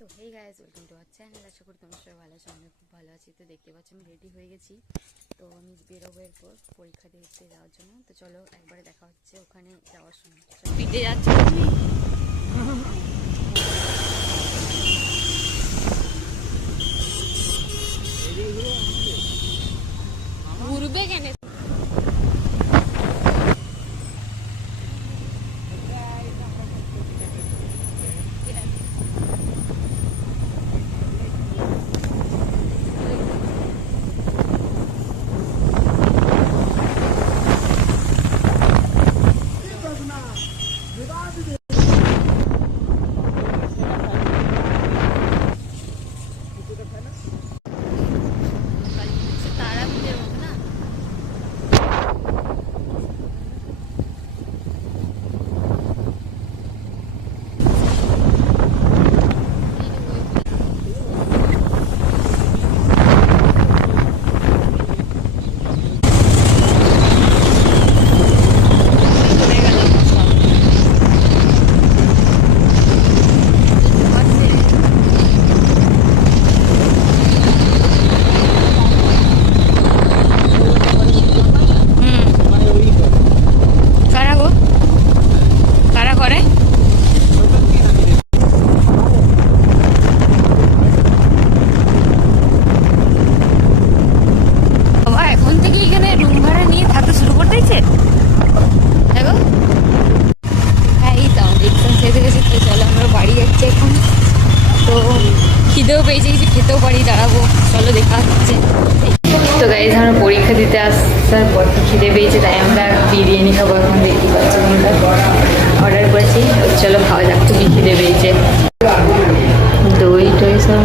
তো hey guys, welcome to our channel. আশা করি তোমরা সবাই ভালো আছো। আমি খুব ভালো আছি। তো দেখতে পাচ্ছ আমি রেডি হয়ে গেছি। তো আমি বেরোবো এরপর পরীক্ষা দিতে যাওয়ার জন্য। তো চলো একবারে দেখা হচ্ছে ওখানে যাওয়ার সময়। পিঠে যাচ্ছে ঘুরবে কেন? খিদেও পেয়েছে, কিছু খেতেও পারি, দাঁড়াবো, চলো দেখা হচ্ছে। তো গাইজ আমরা পরীক্ষা দিতে আসার পর খিদে পেয়েছে, তাই আমরা বিরিয়ানি খাবো। এখন দেখতে পাচ্ছি আমরা অর্ডার করেছি, চলো খাওয়া যাক। খুবই খিদে পেয়েছে। দই টই সব